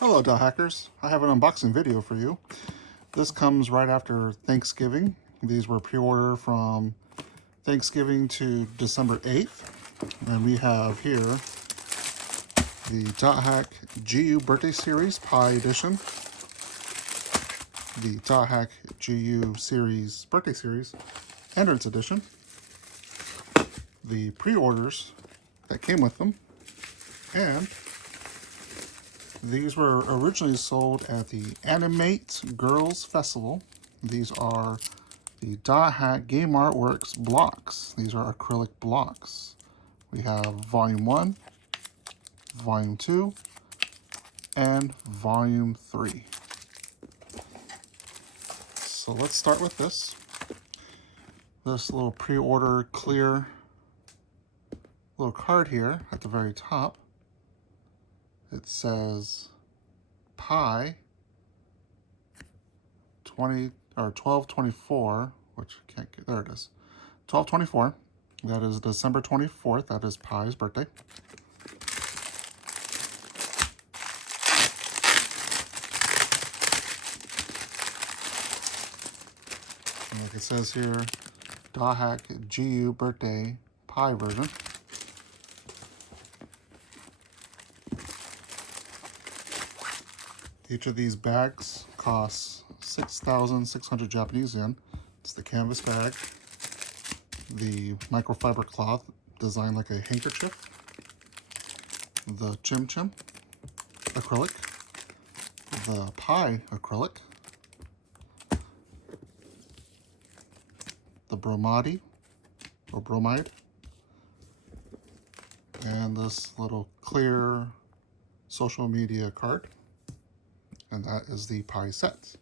Hello, Dothackers. I have an unboxing video for you. This comes right after Thanksgiving. These were pre-order from Thanksgiving to December 8th. And we have here the Dothack GU Birthday Series Pi Edition, the Dothack GU Series Birthday Series Endrance Edition, the pre-orders that came with them, and these were originally sold at the Animate Girls Festival. These are the Dothack Game Artworks blocks. These are acrylic blocks. We have Volume 1, Volume 2, and Volume 3. So let's start with this. This little pre-order clear little card here at the very top. It says Pi 12/24, which I can't get, there it is. 12/24. That is December 24th. That is Pi's birthday. And like it says here, Dothack GU birthday Pi version. Each of these bags costs 6,600 Japanese yen. It's the canvas bag, the microfiber cloth designed like a handkerchief, the Chim Chim acrylic, the Pi acrylic, the bromide, and this little clear social media card. And that is the Pi set.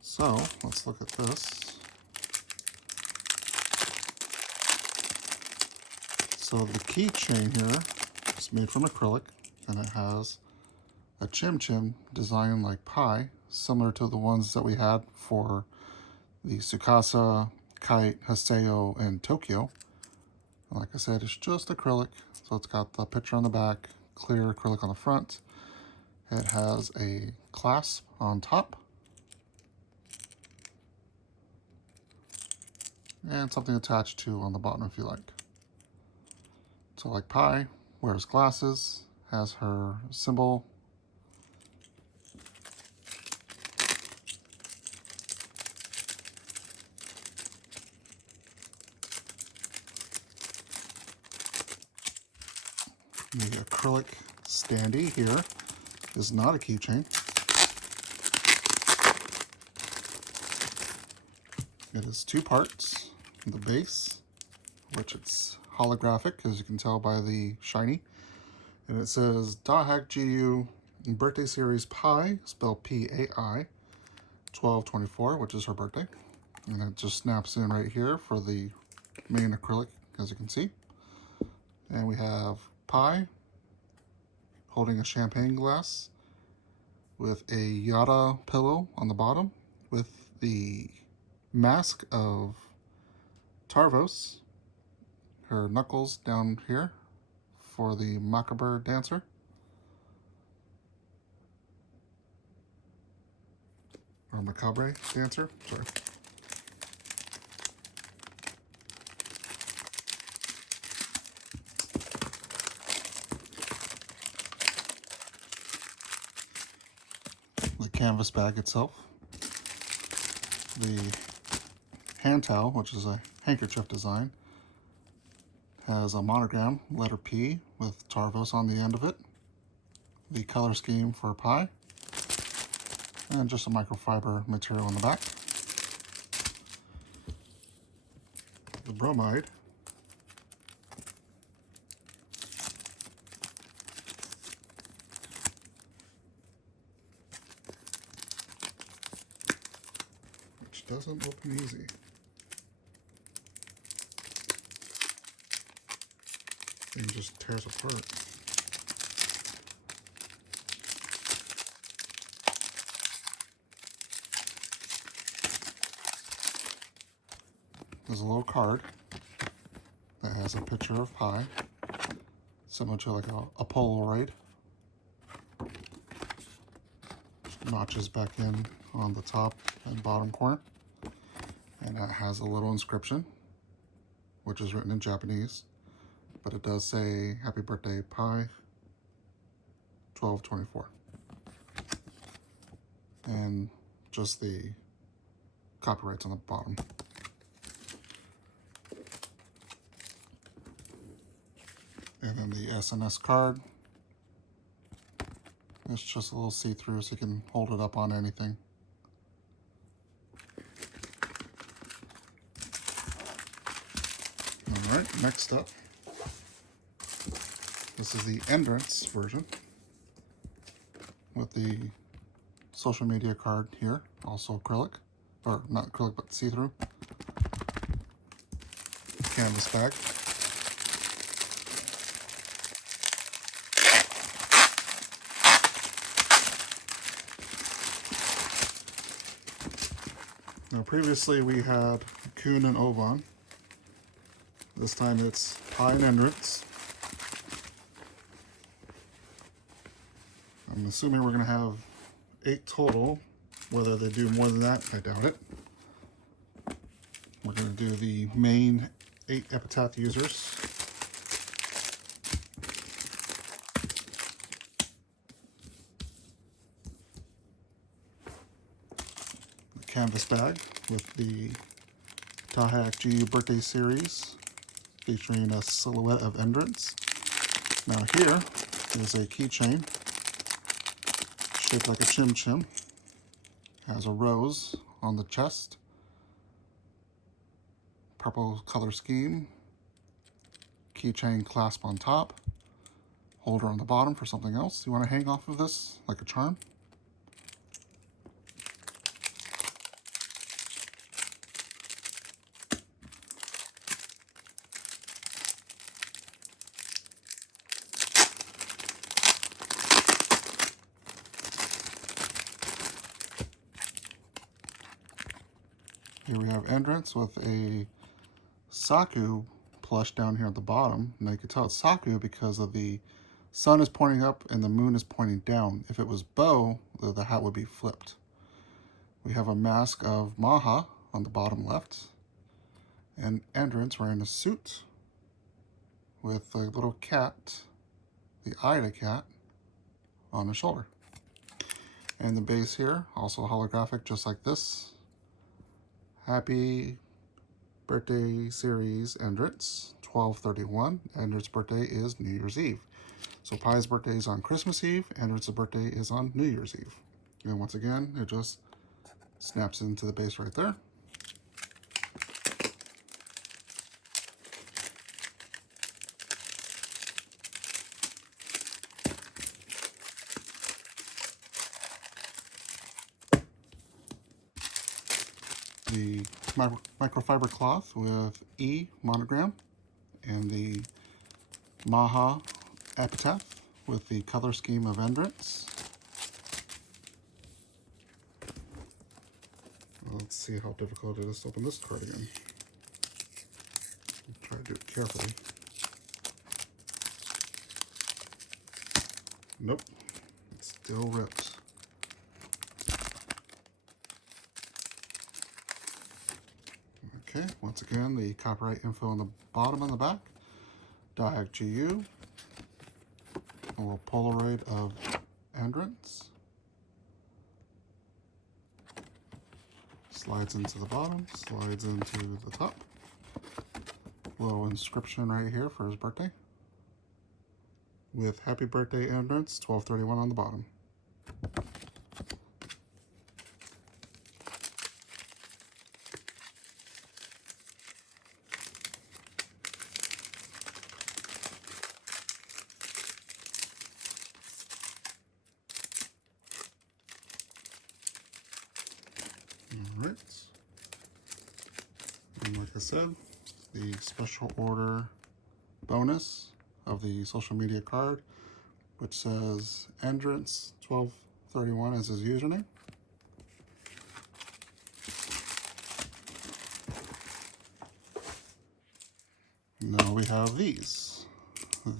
So let's look at this. So the keychain here is made from acrylic, and it has a Chim Chim designed like Pi, similar to the ones that we had for the Tsukasa, Kite, Haseo, and Tokyo. And like I said, it's just acrylic, so it's got the picture on the back, clear acrylic on the front. It has a clasp on top and something attached to on the bottom if you like. So like Pi, wears glasses, has her symbol. The acrylic standee here is not a keychain. It is two parts. The base, which it's holographic, as you can tell by the shiny. And it says Dothack GU Birthday Series Pi, spelled P-A-I, 12/24, which is her birthday. And it just snaps in right here for the main acrylic, as you can see. And we have Pi holding a champagne glass with a Yada pillow on the bottom with the mask of Tarvos, her knuckles down here for the macabre dancer. Or macabre dancer, sorry. The canvas bag itself, the hand towel, which is a handkerchief design, has a monogram, letter P, with Tarvos on the end of it, the color scheme for Pi, and just a microfiber material on the back. The bromide, doesn't open easy. It just tears apart. There's a little card that has a picture of Pi, similar to like a Polaroid. notches back in on the top and bottom corner. And it has a little inscription, which is written in Japanese, but it does say Happy Birthday Pi 1224. And just the copyrights on the bottom. And then the SNS card. It's just a little see-through so you can hold it up on anything. Alright, next up. This is the Endrance version with the social media card here, also acrylic, or not acrylic but see-through. Canvas bag. Now previously we had Kuhn and Ovan. This time it's Pi and Endrance. I'm assuming we're going to have 8 total. Whether they do more than that, I doubt it. We're going to do the main 8 epitaph users. The canvas bag with the Dothack GU birthday series featuring a silhouette of Endrance. Now here is a keychain shaped like a chim chim. Has a rose on the chest, purple color scheme, keychain clasp on top, holder on the bottom for something else you want to hang off of this, like a charm. Here we have Endrance with a Saku plush down here at the bottom. Now you can tell it's Saku because of the sun is pointing up and the moon is pointing down. If it was Bo, the hat would be flipped. We have a mask of Maha on the bottom left. And Endrance wearing a suit with a little cat, the Ida cat, on his shoulder. And the base here, also holographic just like this. Happy Birthday Series Endrance, 12/31. Endrance's birthday is New Year's Eve. So Pi's birthday is on Christmas Eve, Endrance's birthday is on New Year's Eve. And once again, it just snaps into the base right there. The microfiber cloth with E monogram and the Maha epitaph with the color scheme of Endrance. Let's see how difficult it is to open this card again. I'll try to do it carefully. Nope, it's still ripped. Okay, once again, the copyright info on the bottom and the back. Dothack GU. A little Polaroid of Endrance. Slides into the bottom, slides into the top. Little inscription right here for his birthday. With Happy Birthday Endrance, 12/31 on the bottom. Alright, and like I said, the special order bonus of the social media card, which says Endrance 12/31 as his username. Now we have these.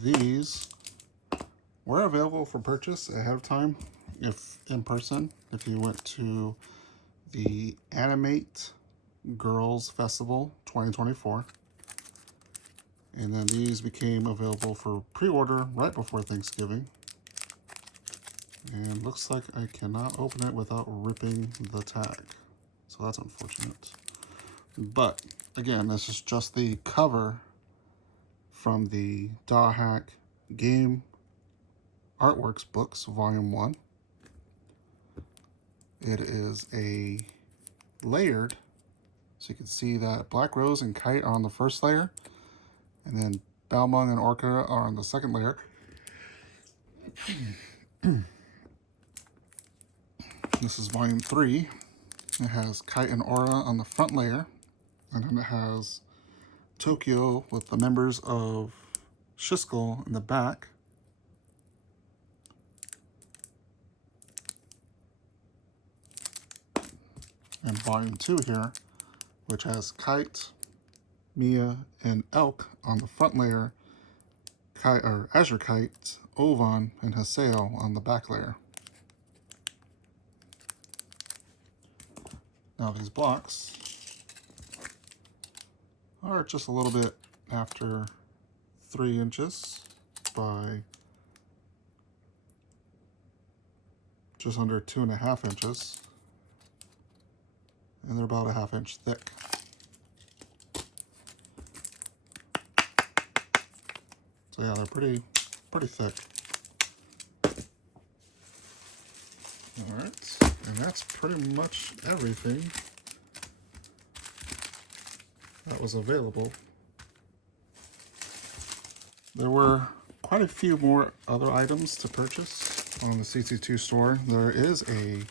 These were available for purchase ahead of time if in person, if you went to the Animate Girls Festival 2024. And then these became available for pre-order right before Thanksgiving. And looks like I cannot open it without ripping the tag. So that's unfortunate. But again, this is just the cover from the Dothack Game Artworks Books, Volume 1. It is a layered, so you can see that Black Rose and Kite are on the first layer, and then Balmung and Orca are on the second layer. This is Volume 3. It has Kite and Aura on the front layer, and then it has Tokyo with the members of Shiskel in the back. And Volume 2 here, which has Kite, Mia, and Elk on the front layer, Azure Kite, Ovan, and Haseo on the back layer. Now these blocks are just a little bit after 3 inches by just under 2.5 inches. And they're about a 1/2 inch thick. So yeah, they're pretty thick. All right, and that's pretty much everything that was available. There were quite a few more other items to purchase on the CC2 store. There is a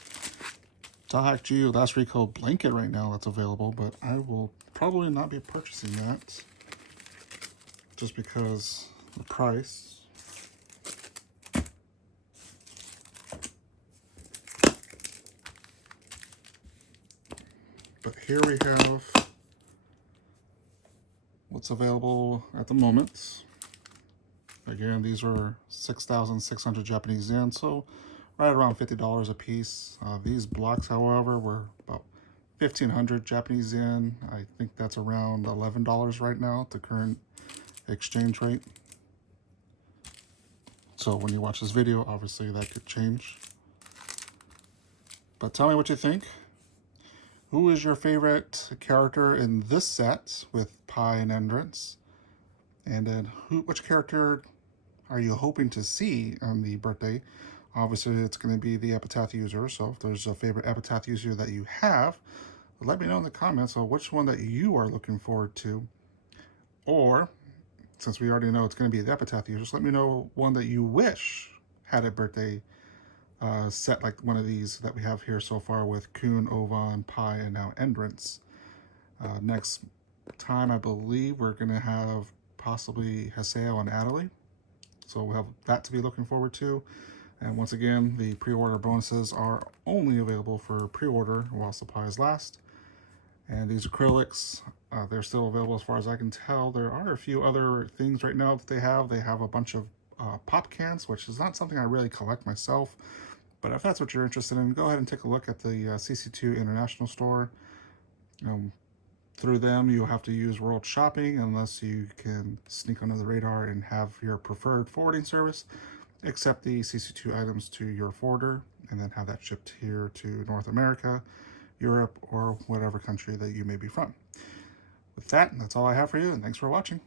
Dothack GU Last Recall blanket right now that's available, but I will probably not be purchasing that just because the price. But here we have what's available at the moment. Again, these were 6,600 Japanese yen, so right around $50 a piece. These blocks, however, were about 1,500 Japanese yen. I think that's around $11 right now at the current exchange rate. So when you watch this video, obviously that could change. But tell me what you think. Who is your favorite character in this set with Pi and Endrance? And then which character are you hoping to see on the birthday? Obviously, it's going to be the Epitaph user, so if there's a favorite Epitaph user that you have, let me know in the comments of which one that you are looking forward to. Or, since we already know it's going to be the Epitaph users, let me know one that you wish had a birthday set like one of these that we have here so far with Kuhn, Ovan, Pi, and now Endrance. Next time, I believe we're going to have possibly Haseo and Adelie. So we'll have that to be looking forward to. And once again, the pre-order bonuses are only available for pre-order while supplies last. And these acrylics, they're still available as far as I can tell. There are a few other things right now that they have. They have a bunch of pop cans, which is not something I really collect myself. But if that's what you're interested in, go ahead and take a look at the CC2 International Store. Through them, you'll have to use World Shopping unless you can sneak under the radar and have your preferred forwarding service. Accept the CC2 items to your forwarder and then have that shipped here to North America, Europe, or whatever country that you may be from. With that, that's all I have for you, and thanks for watching.